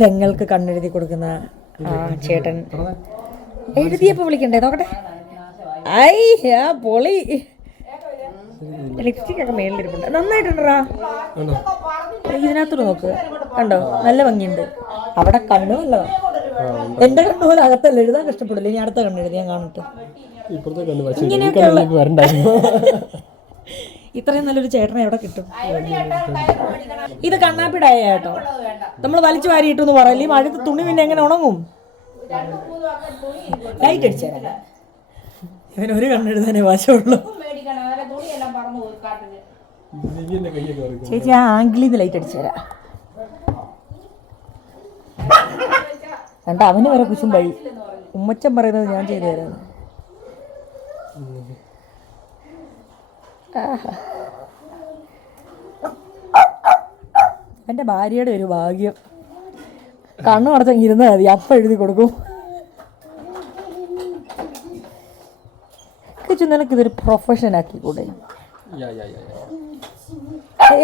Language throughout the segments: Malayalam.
പെങ്ങൾക്ക് കണ്ണെഴുതി കൊടുക്കുന്ന ആ ചേട്ടൻ. എഴുതിയപ്പോ വിളിക്കണ്ടേ? നോക്കട്ടെ. ഐ ആ പൊളി. ലിപ്സ്റ്റിക് ഒക്കെ മേളിലിരിപ്പുണ്ട് നന്നായിട്ടുണ്ടാ ഇതിനകത്തോട് നോക്ക്. കണ്ടോ? നല്ല ഭംഗിയുണ്ട്. അവിടെ കണ്ണു നല്ലതാ. എന്റെ കണ്ണു പോലെ അകത്തല്ല. എഴുതാൻ കഷ്ടപ്പെടില്ല. ഇനി അടുത്ത കണ്ണെഴുതി ഞാൻ കാണട്ടെ. ഇപ്പുറത്തെ ഇത്രയും നല്ലൊരു ചേട്ടനെ എവിടെ കിട്ടും? ഇത് കണ്ണാപ്പിടായ കേട്ടോ. നമ്മൾ വലിച്ചു വാരിയിട്ടു എന്ന് പറയില്ല മഴത്ത് തുണി പിന്നെ എങ്ങനെ ഉണങ്ങും? ലൈറ്റ് അടിച്ചേരാ ഇവൻ ഒരു കണ്ണെഴുതാനേ വാശമുള്ളൂ ചേച്ചി ആ ആംഗിളിൽ നിന്ന് ലൈറ്റ് അടിച്ചേരാ കണ്ട അവന് വരെ കുശുമ്പായി ഉമ്മച്ചൻ പറയുന്നത് ഞാൻ ചെയ്തു തരാം എന്റെ ഭാര്യയുടെ ഒരു ഭാഗ്യം. കണ്ണു അടച്ചങ്ങ് ഇരുന്നാൽ മതി അപ്പം എഴുതി കൊടുക്കും. കിച്ചു നിനക്ക് ഇതൊരു പ്രൊഫഷൻ ആക്കി കൂടെ.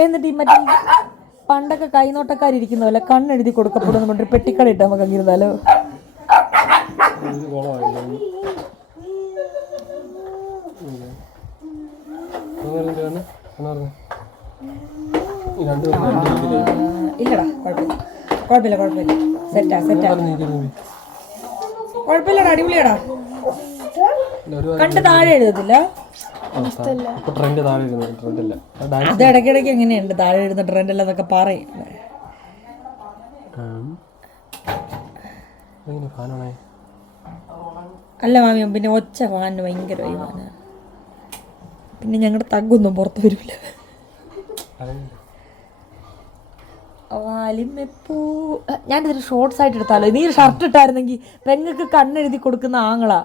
എന്നിട്ട് ഈ മറ്റേ പണ്ടൊക്കെ കൈനോട്ടക്കാരിരിക്കുന്ന പോലെ കണ്ണെഴുതി കൊടുക്കപ്പെടുന്ന കൊണ്ട് പെട്ടിക്കടയിട്ട് നമുക്ക് അങ്ങിരുന്നാലോ ഇത് കുളമായില്ലേ കണ്ണ് കണ്ണു ഈ രണ്ട് പേരും രണ്ട് രീതിയിലായി ഇല്ലടാ കുഴപ്പമില്ല കുഴപ്പമില്ല കുഴപ്പമില്ല. സെറ്റാ സെറ്റാ കുഴപ്പമില്ലടാ അടിപൊളിയാടാ. കണ്ട് താഴെ എഴുതത്തില്ല? ട്രെൻഡ് താഴെ അത് ഇടയ്ക്കിടയ്ക്ക് എങ്ങനെയുണ്ട്? താഴെ എഴുതുന്ന ട്രെൻഡ് അല്ല എന്നൊക്കെ പറയും. അല്ല മാമി പിന്നെ ഒച്ച ഫാനിന് ഭയങ്കര പിന്നെ ഞങ്ങളുടെ തഗ്ഗൊന്നും പുറത്ത് വരില്ല വാലിമെപ്പൂ ഞാനിതൊരു ഷോർട്സ് ആയിട്ട് എടുത്താലോ? നീ ഒരു ഷർട്ട് ഇട്ടായിരുന്നെങ്കിൽ പെങ്ങൾക്ക് കണ്ണെഴുതി കൊടുക്കുന്ന ആങ്ങളാ.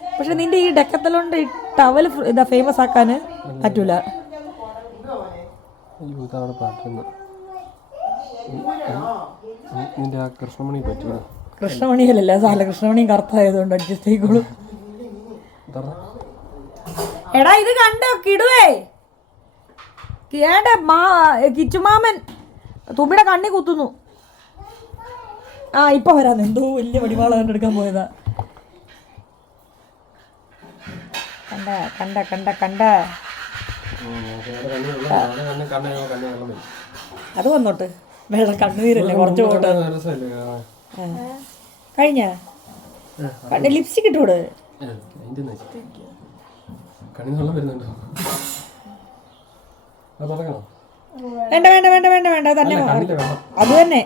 പക്ഷെ നിന്റെ ഈ ഡെക്കത്തലോണ്ട് ടവൽ ഇതാ ഫേമസ് ആക്കാൻ പറ്റൂല. കൃഷ്ണമണി പറ്റിയോ കൃഷ്ണമണിയല്ലല്ല സാല കൃഷ്ണമണിയും കറുത്തായതുകൊണ്ട് അഡ്ജസ്റ്റ് ചെയ്തോളൂ എടാ ഇത് കണ്ടോ കിടുവേ? ഏണ്ട മാ കിച്ചുമാമൻ. തുമ്പിയുടെ കണ്ണി കുത്തുന്നു. ആ ഇപ്പൊ വരാന്ന് എന്തോ വലിയ വടിവാള കണ്ടെടുക്കാൻ പോയതാ. കണ്ട കണ്ട കണ്ട കണ്ട. അത് വന്നോട്ട്. വെള്ളം കണ്ണുനീരല്ലേ കുറച്ച് പോട്ടെ. കഴിഞ്ഞ? ലിപ്സ്റ്റിക് ഇട്ടോട്? കണ്ണിന്ന് വെള്ളം വരുന്നുണ്ടോ? തുടങ്ങണോ വേണ്ട. വേണ്ട വേണ്ട വേണ്ട വേണ്ട അത് തന്നെ അത് തന്നെ.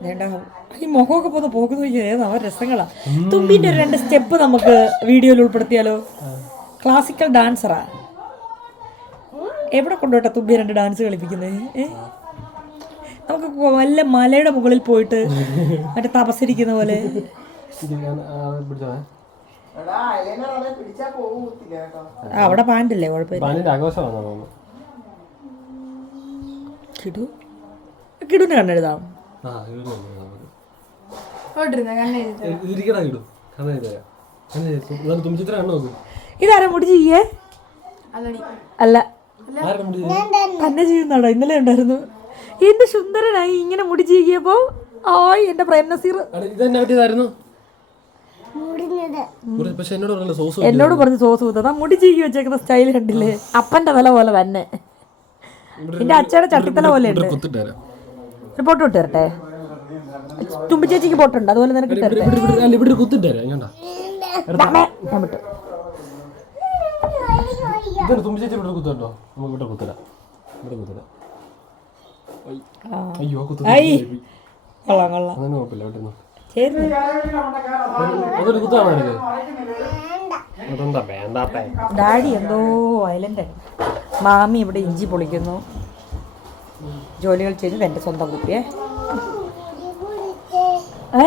വേണ്ട. ഈ മുഖമൊക്കെ പോന്ന് പോക്കുന്ന ഏതാ? രസങ്ങളാ. തുമ്പിന്റെ ഒരു രണ്ട് സ്റ്റെപ്പ് നമുക്ക് വീഡിയോയിൽ ഉൾപ്പെടുത്തിയാലോ? ക്ലാസിക്കൽ ഡാൻസറാ എവിടെ കൊണ്ടുപോട്ടെ തുമ്പി രണ്ട് ഡാൻസ് കളിപ്പിക്കുന്നത് ഏ? നമുക്ക് വല്ല മലയുടെ മുകളിൽ പോയിട്ട് മറ്റേ തപസരിക്കുന്ന പോലെ. അവിടെ പാന്റല്ലേ? കുഴപ്പമില്ല. കിടു? കിടുവിന് കണ്ണെഴുതാം. ഇതാരാ മുടി ചെയ്യേ? അല്ല തന്നെ. ചെയ്യുന്നാടോ ഇന്നലെ ഉണ്ടായിരുന്നു. എന്റെ സുന്ദരനായി ഇങ്ങനെ മുടി ചെയ്യുമ്പോ? ഓയ് എന്റെ പ്രേം നസീർ എന്നോട് പറഞ്ഞു സോസ് എന്നോട് പറഞ്ഞ് സോസ് കുത്തത് മുടി ചീകി വെച്ചേക്കുന്ന സ്റ്റൈൽ കണ്ടില്ലേ? അപ്പന്റെ തല പോലെ തന്നെ. എന്റെ അച്ഛയുടെ ചട്ടിത്തല പോലെ ഉണ്ട്. വിട്ടേ തരാം ഒരു പൊട്ട് ഇട്ട് തരട്ടെ തുമ്പി ചേച്ചിക്ക് പൊട്ടുണ്ട്. അതുപോലെ നിനക്ക് ഇവിടെ കുത്തിട്ട് ഞാൻ വിട്ടു. തുമ്പി ചേച്ചി ഇവിടെ കുത്തുണ്ടോ നമുക്ക് ഇവിടെ കുത്തിടാം ഇവിടെ കുത്തിടാം ആ. അയ്യോ കുത്തു ഐ. കൊള്ളാം കൊള്ളാം. അങ്ങനെ കുഴപ്പമില്ല ഇവിടെ നിന്ന്. ചേരുന്നു അതൊരു കുത്താണോ എനിക്ക്? അതെന്താ വേണ്ടാത്തേ. ഡാഡി എന്തോ വയലന്റ് മാമി ഇവിടെ ഇഞ്ചി പൊളിക്കുന്നു. ജോലികൾ ചെയ്തത് എന്റെ സ്വന്തം കുട്ടിയെ. ഏ?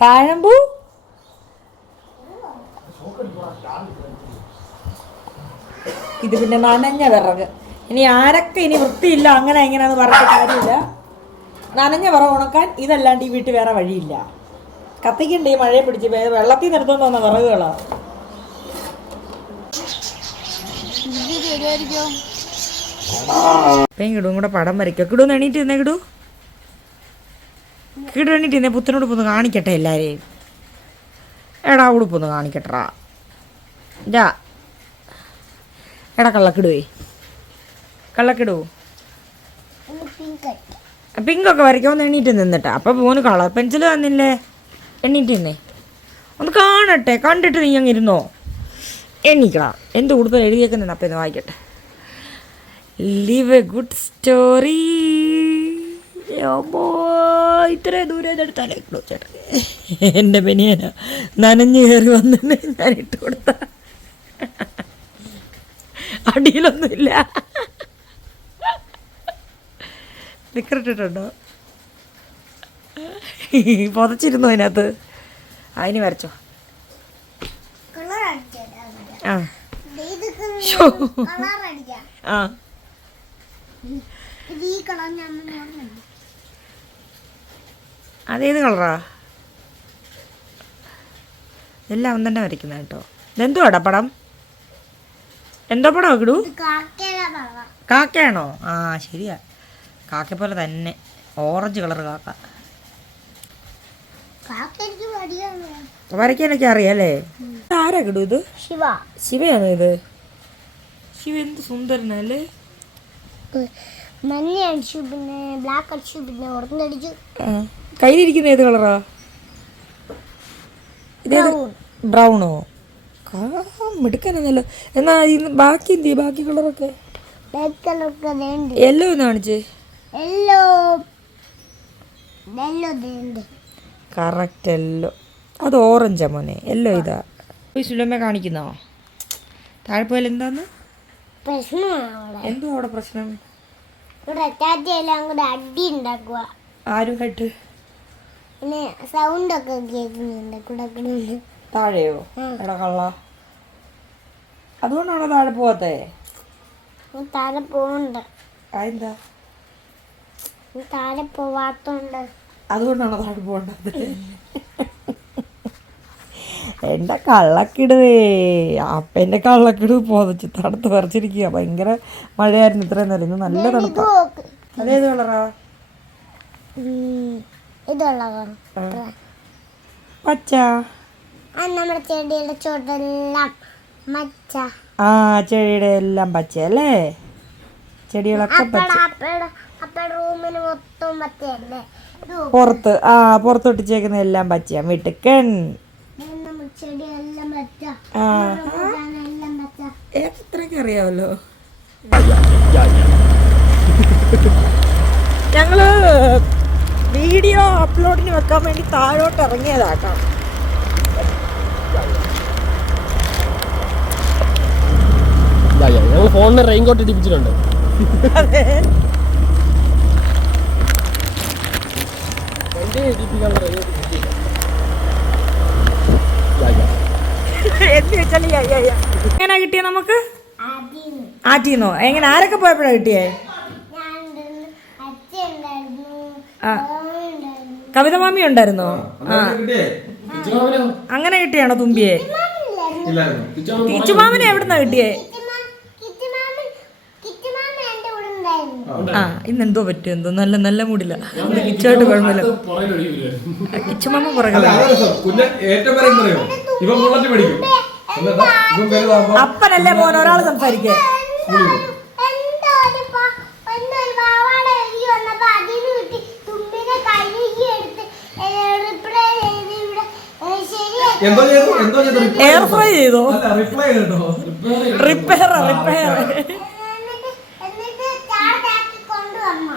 താഴമ്പൂ? ഇത് പിന്നെ നനഞ്ഞ വിറക്. ഇനി ആരൊക്കെ ഇനി വൃത്തിയില്ല അങ്ങനെ എങ്ങനെയാന്ന് പറഞ്ഞിട്ട് കാര്യമില്ല. നനഞ്ഞ വിറക് ഉണക്കാൻ ഇതല്ലാണ്ട് ഈ വീട്ടിൽ വേറെ വഴിയില്ല. കത്തിക്കണ്ടേ ഈ മഴയെ പിടിച്ച്? വെള്ളത്തിൽ നിർത്തുന്ന വന്ന വിറകുകളാ. അപ്പം കിടും കൂടെ പടം വരയ്ക്കുക കിടുന്ന് എണീറ്റ് നിന്നേ കിടു. കിടു എണീറ്റ് നിന്നേ പുത്തനുടുപ്പൊന്ന് കാണിക്കട്ടെ എല്ലാവരെയും എടാ ഉടുപ്പൊന്ന് കാണിക്കട്ടാ ജാ എടാ കള്ളക്കിടുവേ. കള്ളക്കിടൂ. പിങ്കൊക്കെ വരയ്ക്കാൻ ഒന്ന് എണീറ്റ് നിന്നിട്ടാ. അപ്പം മോന് കളർ പെൻസിൽ തന്നില്ലേ എണീറ്റ് നിന്നേ. ഒന്ന് കാണട്ടെ കണ്ടിട്ട് നീ അങ്ങ് ഇരുന്നോ? എണീക്കടാ. എന്റെ ഉടുപ്പിൽ എഴുതിയേക്കുന്നുണ്ട് അപ്പം ഇത് വായിക്കട്ടെ. ലിവ് എ ഗുഡ് സ്റ്റോറി ഇത്ര ദൂരെ എടുത്താലേ? ചേട്ടൻ എന്റെ ബനിയന. നനഞ്ഞു കയറി വന്നിട്ട് ഞാൻ ഇട്ട് കൊടുത്ത. അടിയിലൊന്നുമില്ല. നിക്കറിട്ടിട്ടുണ്ടോ പുതച്ചിരുന്നു അതിനകത്ത്? അതിന് വരച്ചോ. ആ. ശോ. ആ. അതേത് കളറാ? എല്ലാം അവൻ തന്നെ വരയ്ക്കുന്ന കേട്ടോ. ഇതെന്തുവാടാ പടം? എന്തോ പടം കിടൂ കാക്കയാണോ? ആ ശരിയാ. കാക്ക പോലെ തന്നെ. ഓറഞ്ച് കളർ കാക്ക. വരയ്ക്കാനൊക്കെ അറിയാലേ ആരാ കിടൂ ഇത്? ശിവ. ശിവയാണോ ഇത്? ശിവ എന്ത് സുന്ദരനല്ലേ മഞ്ഞ അടിച്ചു പിന്നെ ബ്ലാക്ക് അടിച്ചു പിന്നെ ആ. കയ്യിലിരിക്കുന്ന ഏത് കളറാ ബ്രൗണോ കാ മിടുക്കനല്ലോ എന്നാ ബാക്കി എന്ത് ബാക്കി കളറൊക്കെ യെല്ലോ ഒന്ന് കാണിച്ച്? വേണ്ട കറക്റ്റ് എല്ലോ അത് ഓറഞ്ചാ മോനെ. എല്ലോ ഇതാ. സുലമ്മ കാണിക്കുന്നോ? താഴെപ്പോയാൽ പോയാൽ എന്താന്ന്? എന്തോ അവിടെ പ്രശ്നം? എല്ലാം അടി ഉണ്ടാക്കുക ആരുമായിട്ട് സൗണ്ട് ഒക്കെ കേൾക്കുന്നുണ്ട്. താഴെയോ? എടാ കള്ള. അതുകൊണ്ടാണോ താഴെ പോവാത്തേ? താഴെ പോകണ്ട അതെന്താ? താഴെ പോവാത്തോണ്ട്. അതുകൊണ്ടാണോ താഴെ പോകേണ്ടത്. എന്റെ കള്ളക്കിടുവേ. അപ്പന്റെ കള്ളക്കിട് പോതച്ച് തണുത്ത് പറിച്ചിരിക്കുക ഭയങ്കര മഴയായിരുന്നു ഇത്രയും നേരം. ഇന്ന് നല്ല തണുപ്പ്. അതേത് കളറാ? പച്ച. ആ നമ്മുടെ ചെടിയുടെ ചോട്ടെല്ലാം മച്ച ആ ചെടിയുടെ എല്ലാം പച്ച അല്ലേ? ചെടികളൊക്കെ പച്ച. പുറത്ത് ആ പുറത്തൊട്ടിച്ചേക്കുന്ന എല്ലാം പച്ചയാ. മിടുക്കൻ. എത്രയൊക്കെ അറിയാമല്ലോ? ഞങ്ങൾ വീഡിയോ അപ്ലോഡിന് വെക്കാൻ വേണ്ടി താഴോട്ട് ഇറങ്ങിയതാക്കാം ഞങ്ങൾ ഫോണിന് റെയിൻകോട്ട് ഇടിപ്പിച്ചിട്ടുണ്ട്. എന്ത് വെച്ചാൽ എങ്ങനെ കിട്ടിയ നമുക്ക്? ആറ്റിന്നോ? എങ്ങനെ? ആരൊക്കെ പോയപ്പോഴാ കിട്ടിയേ? ഞാൻ ഉണ്ടായിരുന്നു അച്ഛ ഉണ്ടായിരുന്നു ആ. ഉണ്ടായിരുന്നു കവിത മാമി ഉണ്ടായിരുന്നോ? ആ? അങ്ങനെ കിട്ടിയാണോ തുമ്പിയെ? കിച്ചുമാമനെ എവിടുന്നാ കിട്ടിയേ കിച്ചുമാ- കിച്ചുമാമൻ കിച്ചുമാമൻ എന്റെ കൂടെ ഉണ്ടായിരുന്നു ആ ഇന്ന് എന്തോ പറ്റും? എന്തോ നല്ല നല്ല മൂടില്ല. കിച്ചുമായിട്ട് കുഴപ്പമില്ല. കിച്ചുമാമ അപ്പനല്ലേ മോൻ ഒരാൾ സംസാരിക്കേ? എന്തോ ഫ്രൈ ചെയ്തോ? അല്ല റിപ്പയർ ചെയ്തോ? റിപ്പയർ വന്നപ്പോ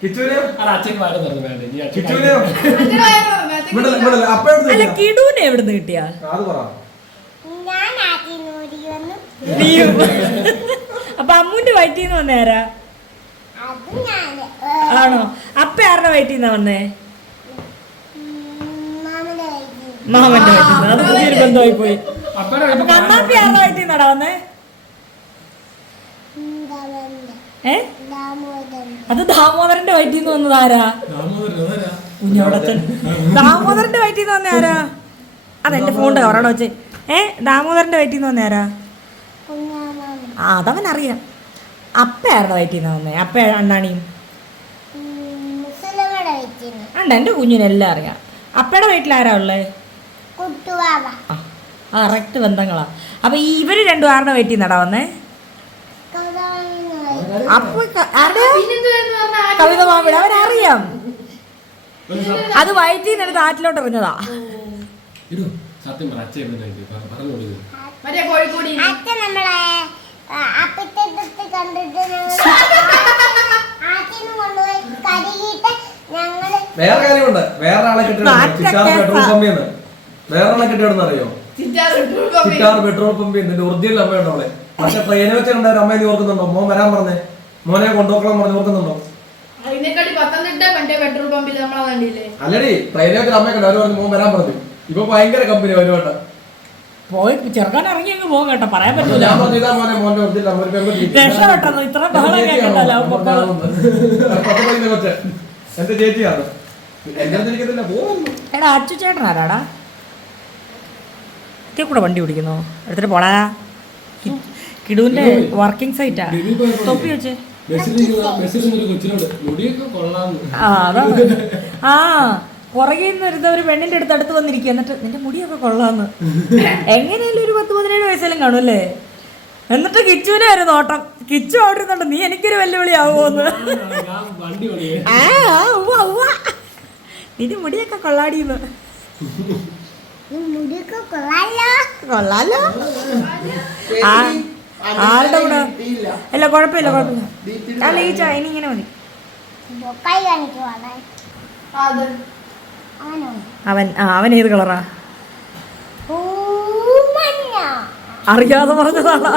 കിച്ചുവിനെയോ അങ്ങനെ വയറ് തലകുത്തി പറയാ. ഇവിടെ ഇവിടെ ഇപ്പൊ എടുത്ത് അല്ല. കിടൂനെ എവിടുന്ന് കിട്ടിയാ? അത് പറ ഞാൻ ആക്കി നൂരി വന്നു നീയും അപ്പൊ അമ്മൂന്റെ വയറ്റിൽ നിന്ന് വന്നേരാ ആണോ? അപ്പ ആരുടെ വയറ്റിൽ നിന്നാ വന്നേ? മാമന്റെ വയറ്റിൽ നിന്ന്. അത് പുതിയൊരു ബന്ധമായി പോയി അപ്പൊ കണ്ണാപ്പി ആരുടെ വയറ്റിൽ നിന്നാടാ വന്നേ? ദാമോദരന്റെ ഏ? അത് ദാമോദരന്റെ വയറ്റിൽ നിന്ന് വന്നത് ആരാ? കുഞ്ഞോടച്ചൻ ദാമോദരന്റെ വയറ്റിൽ നിന്ന് വന്ന ആരാ? അതെന്റെ ഫോണിന്റെ കവറാണോ വെച്ചേ. ഏ? ദാമോദരന്റെ വയറ്റിൽ നിന്ന് വന്ന ആരാ? ആ അതവൻ അറിയാം അപ്പ ആരുടെ വയറ്റിൽ നിന്ന് വന്നേ അപ്പ അണ്ണാണിയും അണ്ട എന്റെ കുഞ്ഞിനെല്ലാം അറിയാം. അപ്പയുടെ വീട്ടിൽ ആരാ ഉള്ളേ ആ കറക്റ്റ് ബന്ധങ്ങളാ. അപ്പൊ ഈ ഇവർ രണ്ടു ആരുടെ വയറ്റിൽ നിന്നടാ വന്നേ അപ്പൊ കവിത മാമിട അവനറിയാം. അത് വയറ്റിൽ നിന്ന് എടുത്ത് ആറ്റിലോട്ട് എറിഞ്ഞതാ. സത്യം പറ അച്ഛൻ പറഞ്ഞു കോഴിക്കോടി അച്ഛൻ നമ്മളെ വേറെ കാര്യമുണ്ട്. വേറെ ആളെ കിട്ടിയിട്ടുണ്ട് ചിറ്റാർ പെട്രോൾ പമ്പിൽ നിന്ന് വേറെ ആളെ കിട്ടിയിടുന്ന അറിയോ ചിറ്റാർ പെട്രോൾ പമ്പിൽ. നിന്റെ ഒറിജിനൽ അമ്മയുണ്ടോ അവളെ? പക്ഷെ ട്രെയിനിൽ വെച്ച് കണ്ട ഒരു അമ്മയെ നീ ഓർക്കുന്നുണ്ടോ? മോൻ വരാൻ പറഞ്ഞേ. മോനെ കൊണ്ടുപോക്കണം പറഞ്ഞു ഓർക്കുന്നുണ്ടോ? അല്ലടി ട്രെയിനിൽ വെച്ച് അമ്മയെ കണ്ടു. അവർ പറഞ്ഞു മോൻ വരാൻ പറഞ്ഞു. ഇപ്പൊ ഭയങ്കര കമ്പനി വരുവാട്ട പോയി ചെറുക്കാൻ ഇറങ്ങി അങ്ങ് പോകും കേട്ടോ. പറയാൻ പറ്റൂല. രക്ഷപ്പെട്ടെന്ന് ഇത്ര ബഹളം എടാ അച്ചു ചേട്ടൻ ആരാടാ? ഇതേ കൂടെ വണ്ടി ഓടിക്കുന്നോ? എടുത്തിട്ട് പോടാ. കിടുവിന്റെ വർക്കിംഗ് സൈറ്റാ. തൊപ്പി വെച്ചേ. ആ അതാ ആ പുറകിൽ നിന്ന് വരുന്ന ഒരു പെണ്ണിന്റെ അടുത്ത് അടുത്ത് വന്നിരിക്കുക. എന്നിട്ട് നിന്റെ മുടിയൊക്കെ കൊള്ളാന്ന്. എങ്ങനെയല്ലേ ഒരു പത്ത് പതിനേഴ് വയസ്സെല്ലാം കാണും അല്ലേ എന്നിട്ട് കിച്ചുവിനെ ഒരു നോട്ടം. കിച്ചു അവിടെ ഇരുന്നുണ്ട് നീ എനിക്കൊരു വെല്ലുവിളി ആവുമോന്ന് ആ. നിന്റെ മുടിയൊക്കെ കൊള്ളാടിയെന്ന് ഈ മുടിയൊക്കെ കൊള്ളാലോ. കൊള്ളാലോ. കൂടെ? അല്ല കുഴപ്പമില്ല കുഴപ്പമില്ല. അല്ല ഈ ചായ ഇനി ഇങ്ങനെ മതി കൈ കാണിക്കുവാണ് അത് അവനോ അവൻ ആ അവൻ ഏത് കളറാ? അറിയാതെ പറഞ്ഞതാണോ?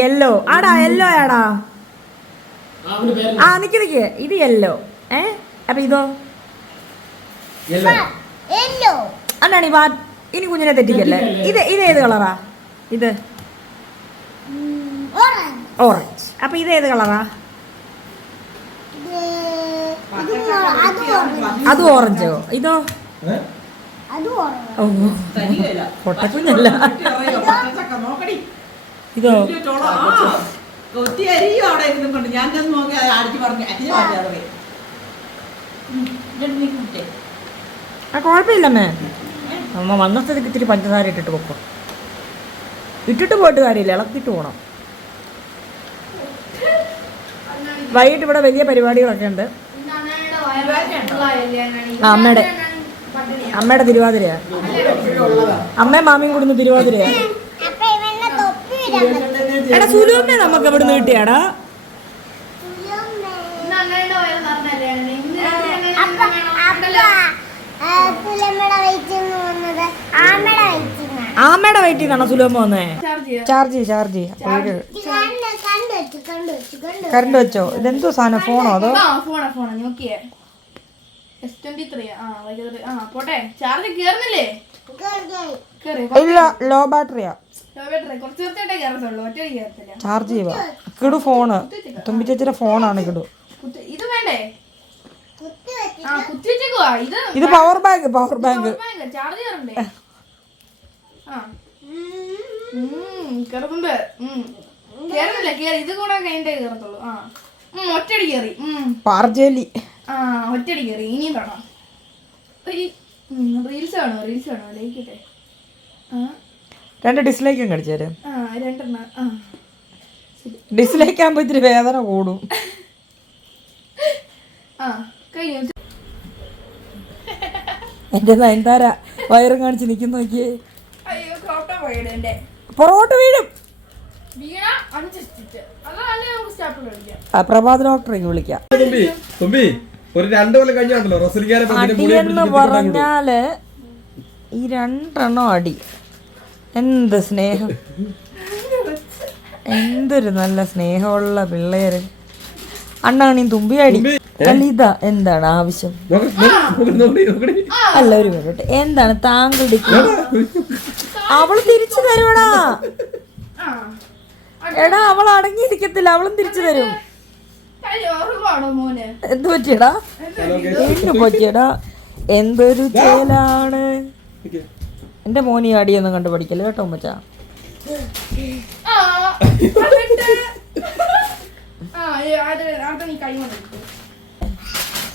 യെല്ലോ. ആടാ യെല്ലോ ആടാ ആ നിക്ക് നിക്ക്. ഇത് യെല്ലോ. ഏ? അപ്പൊ ഇതോ? അതാണ് ഈ വാ. ഇനി കുഞ്ഞിനെ തെറ്റിക്കല്ലേ? ഇത് ഇത് ഏത് കളറാ? ഇത്? ഓറഞ്ച്. അപ്പൊ ഇത് ഏത് കളറാ? അത് ഓറഞ്ചോ? ഇതോ? ഓ. പൊട്ടക്കുഞ്ഞല്ല. ഇതോ? കൊത്തി അരിയും അവിടെ ഇരുന്നും കൊണ്ട് ഞാൻ ചെന്ന് നോക്കി അത് അടിച്ചു പറഞ്ഞു അരിഞ്ഞു പറഞ്ഞു ആ കുഴപ്പമില്ലമ്മേ. അമ്മ വന്ന സ്ഥിതിക്ക് ഇത്തിരി പഞ്ചസാര ഇട്ടിട്ട് പൊക്കോ. ഇട്ടിട്ട് പോയിട്ട് കാര്യമില്ല ഇളക്കിട്ട് പോകണം വൈകിട്ട് ഇവിടെ വലിയ പരിപാടികളൊക്കെ ഉണ്ട് ഇന്ന് അണ്ണായുടെ വയറ് ഫുള്ളായല്ലേ അണ്ണാടി? ആ, അമ്മയുടെ. അമ്മയുടെ തിരുവാതിരയാ? അമ്മയും മാമിയും കൂടുന്ന തിരുവാതിരയാ? എടാ സുലുവിനെ നമുക്ക് അവിടുന്ന് കിട്ടിയാടാ. ആമയുടെ വയറ്റിൽ നിന്നാണോ സുലുവമ്മ വന്നേ? ചാർജ് ചെയ്യാം. ചാർജ് ചെയ്യ്, ചാർജ് ചെയ്യ്. അപ്പോഴേക്ക് കണ്ട് കണ്ടു വെച്ചു കണ്ടു വെച്ചു കണ്ടു കറണ്ട് വെച്ചോ. ഇതെന്തോ സാധനം ഫോണോ അതോ? ആ ഫോണാ ഫോണാ നോക്കിയേ. എസ് ട്വന്റി ത്രീ ആ വൈകുന്നേരം ആ പോട്ടെ. ചാർജ് കേറുന്നില്ലേ? കേറി ഇല്ല ലോ ബാറ്ററിയാ ബാറ്ററി കുറച്ച് നേരത്തെ കയറത്തുള്ളൂ ഒറ്റ കയറത്തില്ല ചാർജ് ചെയ്യുക. കിടു ഫോണ് തുമ്പി ചേച്ചിയുടെ ഫോണാണ് കിടു. ഇത് വേണ്ടേ? കുത്തി വെച്ചു ആ കുത്തി ഇത് ഇത് power bank power bank charge കയറണ്ടേ ആ. ഉം. കേറുന്നില്ല കേറി. ഇത് കൂടെ കഴിഞ്ഞിട്ടേ കേറത്തുള്ളൂ. ആ. ഒറ്റയടി കേറി. ഉം. പാർജേലി ആ ഒറ്റയടി കേറി ഇനിയും കാണാം റീൽസ് കാണോ റീൽസ് കാണോ ലൈക്കട്ടെ. ആ. രണ്ട് ഡിസ്ലൈക്കും കടിച്ചേര് ആ രണ്ടെണ്ണം ആ. ഡിസ്ലൈക്ക് ആകുമ്പോൾ ഇത്തിരി വേദന കൂടും. ആ കഴിഞ്ഞു. എന്റെ നയൻതാര വയറും കാണിച്ച് നിൽക്കുന്ന നോക്കിയേ. എന്റെ പുറകോട്ട് വീഴും. ആ പ്രഭാത് ഡോക്ടറെ വിളിക്കാം. തുമ്പി തുമ്പി. ഒരു രണ്ടു കൊല്ലം കഴിഞ്ഞാണല്ലോ റസലിക്കാരെ പറഞ്ഞാൽ ഈ രണ്ടെണ്ണം അടി. എന്ത് സ്നേഹം? എന്തൊരു നല്ല സ്നേഹമുള്ള പിള്ളേര്. അണ്ണാണീ തുമ്പി അടി. ലളിത എന്താണ് ആവശ്യം? അല്ല ഒരു മിനിറ്റ്. എന്താണ് താങ്കളുടെ അവൾ അവൾ തിരിച്ചു തരുവടാ. എടാ അവൾ അടങ്ങിയിരിക്കത്തില്ല. അവളും തിരിച്ചു തരും. എന്ത് പറ്റിയടാ? എന്ത് പറ്റിയടാ? എന്തൊരു ചേലാണ്. എന്റെ മോനി അടിയൊന്നും കണ്ടു പഠിക്കല്ലേ കേട്ടോ മച്ചാ.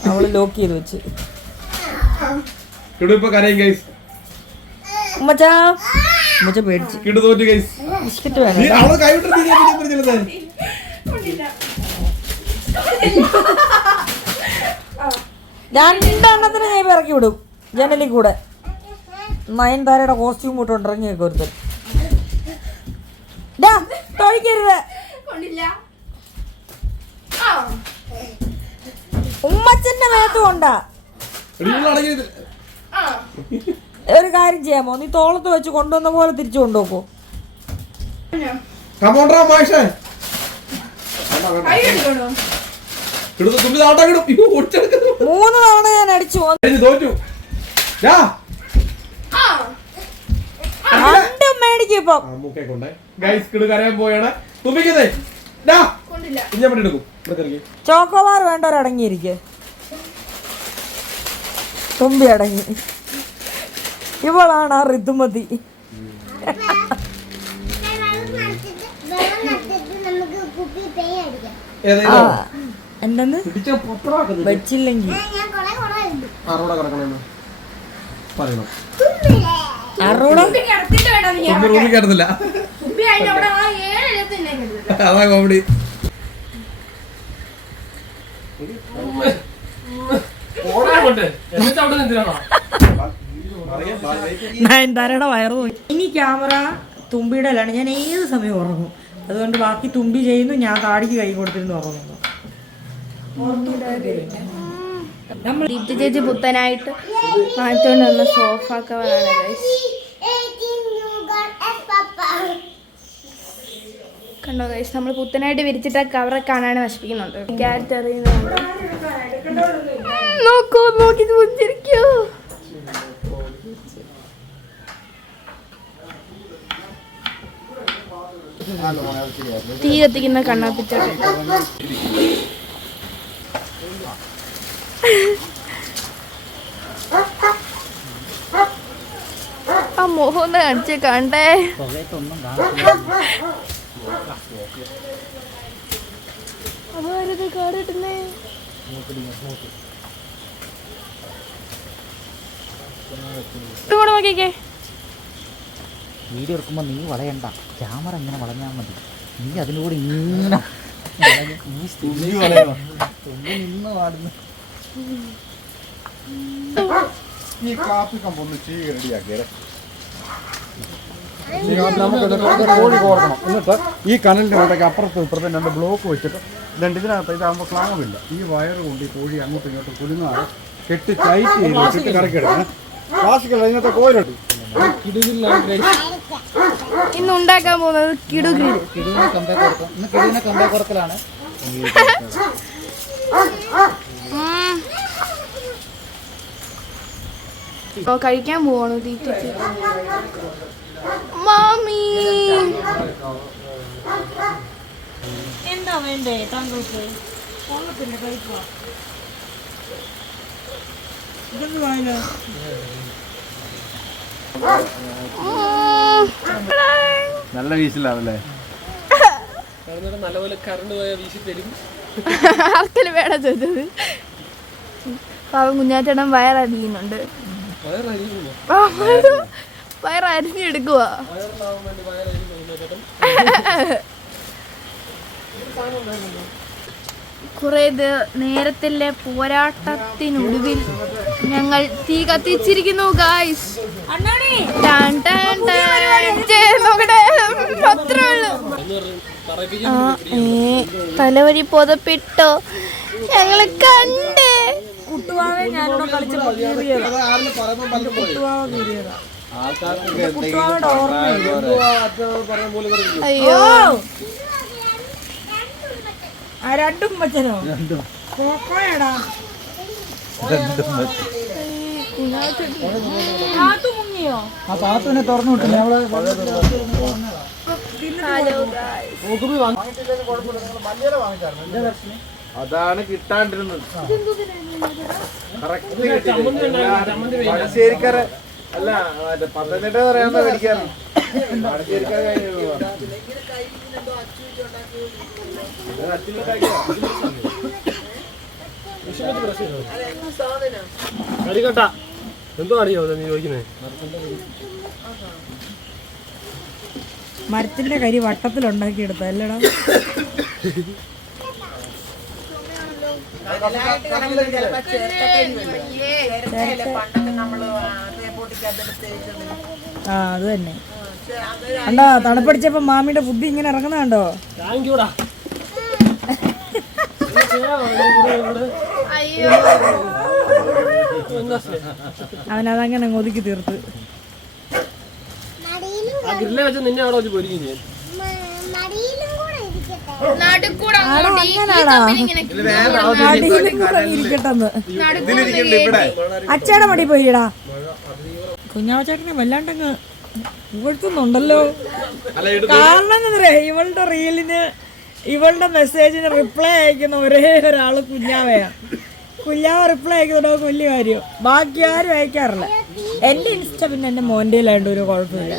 അവൾ ലോക്ക് ചെയ്ത് വെച്ച്. ഉമ്മച്ചാ. ഉമ്മച്ച പേടിച്ച്. കിടു തോറ്റു ഗൈസ് വേണം നീ അവളെ കൈവിട്ടിട്ട് കൊണ്ടില്ല. രണ്ടെണ്ണത്തിന് ഞാൻ ഇപ്പൊ ഇറക്കി വിടും. ജനലിൽ കൂടെ. നയൻതാരയുടെ കോസ്റ്റ്യൂം ഇട്ടുകൊണ്ട് ഇറങ്ങി വെക്കും ഒരുത്തൻ. തൊഴിക്കരുത്. ഉമ്മച്ചന്റെ മേത്ത് കൊണ്ടാ. ഒരു കാര്യം ചെയ്യാമോ? നീ തോളത്ത് വെച്ച് കൊണ്ടുവന്ന പോലെ തിരിച്ചു കൊണ്ടുപോക്കോ. കമോണ്ട്രാ മാഷേ മൂന്ന് തവണ ഞാൻ അടിച്ചു തോറ്റു. രണ്ടും മേടിക്കും ഇപ്പം. ചോക്കോബാർ വേണ്ടവരടങ്ങിയിരിക്കെ തുമ്പി അടങ്ങി. ഇവളാണ് ആ ഋതുമതി. ഏതായാലും എന്തെന്ന്? വെച്ചില്ലെങ്കിൽ. അതാ കോമഡി നയൻതാരയുടെ വയറ് പോയി ഇനി ക്യാമറ തുമ്പിയുടെ അല്ലാണ് ഞാൻ ഏത് സമയം ഉറങ്ങും? അതുകൊണ്ട് ബാക്കി തുമ്പി ചെയ്യുന്നു. ഞാൻ താടിക്ക് കൈ കൊടുത്തിരുന്നു ഉറങ്ങുന്നു. നമ്മൾ ദീപ്തി ചേച്ചി പുത്തനായിട്ട് മാറ്റിക്കൊണ്ട് വന്ന സോഫ കവറാണ് ഗൈസ് കണ്ടോ ഗൈസ് നമ്മൾ പുത്തനായിട്ട് വിരിച്ചിട്ട കവറെ കാണാൻ നശിപ്പിക്കുന്നുണ്ട്. ക്യാരറ്റ് നോക്കൂ നോക്കി പുഞ്ചിരിക്കൂ. തീ കത്തിക്കുന്ന കണ്ണാപ്പിച്ചൊക്കെ ആ മുഖം ഒന്ന് കാണിച്ച് കണ്ടേ. അതാരത് കാടിട്ടുന്നേ ഇങ്ങോട്ട് നോക്കിക്കേ. വീഡിയോ എടുക്കുമ്പോൾ നീ വളയണ്ട. ക്യാമറ ഇങ്ങനെ വളഞ്ഞാൽ മതി. നീ അതിനോട് ഇങ്ങനെ വളഞ്ഞ് നീ തുമ്പി വളയണം. തുമ്പി നിന്ന് പാടുന്നു ഈ കാപ്പി കമ്പൊന്ന് ചീ റെഡിയാക്കിയേ കോഴി കോർക്കണം. എന്നിട്ട് ഈ കനലിന്റെ ഇടയ്ക്ക് അപ്പുറത്ത് ഇപ്പുറത്ത് രണ്ട് ബ്ലോക്ക് വെച്ചിട്ട് രണ്ട് ഇതിനകത്ത് ഇതാകുമ്പോൾ ക്ലാമില്ല ഈ വയർ കൊണ്ട് ഈ കോഴി അങ്ങോട്ടും ഇങ്ങോട്ടും കുലുങ്ങാതെ കെട്ടി ടൈറ്റ് ചെയ്ത് കെട്ടി കറക്കിയെടുക്കണം. ക്ലാസിക്കൽ അതിനകത്ത് കോയിലിട്ടു ഇന്ന് ഉണ്ടാക്കാൻ പോകുന്നത് കിടുകിരി കിടുവിനെ കമ്പേ കൊടുക്കും. ഇന്ന് കിടുവിനെ കമ്പേ കുറക്കലാണ് കഴിക്കാൻ പോവാണോ തീറ്റിച്ച്. മാമി. എന്താ വേണ്ടേ താങ്കൾക്ക് കൊള്ളത്തില്ല കഴിക്കുക നല്ല വീശിലാണല്ലേ? നല്ലപോലെ കറണ്ട് പോയ വീശി തരും. ആർക്കൽ വേണം ചോദിച്ചത് പാവം കുഞ്ഞാറ്റണം വയറരിയുന്നുണ്ട്. വയറരിയുമോ ആ, വയറ് വയറരിഞ്ഞെടുക്കുക കുറെ നേരത്തിലെ പോരാട്ടത്തിനൊടുവിൽ ഞങ്ങൾ തീ കത്തിച്ചിരിക്കുന്നു ഗായ്സ് തലവരി പുതപ്പിട്ടോ? ഞങ്ങൾ കണ്ടേ. കുട്ടുവാവെ ഞാനിവിടെ കുട്ടുവാവയുടെ അയ്യോ. ആ രണ്ടും മച്ചനോ കോക്കോയടാ ആ പാത്തുവിനെ തുറന്നു വിട്ടില്ലേ അവളെ അതാണ് കിട്ടാണ്ടിരുന്നത്. മണശ്ശേരിക്കാരെ അല്ല മറ്റേ പത്തനംതിട്ട പറയാന്ന് മേടിക്കാറ് മണശ്ശേരിക്കാരെ അടിക്കട്ട എന്തോ അറിയോ നീ ചോദിക്കുന്നേ? മരത്തിന്റെ കരി വട്ടത്തിലുണ്ടാക്കി എടുത്ത അല്ലടാ. ആ അത് തന്നെ. കണ്ടോ തണുപ്പടിച്ചപ്പോ മാമിയുടെ ബുദ്ധി ഇങ്ങനെ ഇറങ്ങുന്നുണ്ടോ അവനതങ്ങനെ ഒതുക്കി തീർത്ത്. ഗ്രില്ലെ വെച്ച് നിന്നെ അവിടെ വെച്ച് പൊരിക്കും ഞാൻ അച്ചയുടെ മടി പോയിടാ കുഞ്ഞാവച്ചേട്ടനെ വല്ലാണ്ടങ്ങ് ഇവിടുത്തുന്നുണ്ടല്ലോ കാരണം എന്താ ഇവളുടെ റീലിന് ഇവളുടെ മെസ്സേജിന് റിപ്ലൈ അയക്കുന്ന ഒരേ ഒരാൾ കുഞ്ഞാവയാ കുഞ്ഞാവ റിപ്ലൈ അയക്കുന്നുണ്ടോ കുല്ലി കാര്യം. ബാക്കി ആരും അയക്കാറില്ല. എന്റെ ഇൻസ്റ്റ പിന്നെ എന്റെ ആയതുകൊണ്ട് ഒരു കുഴപ്പമില്ല.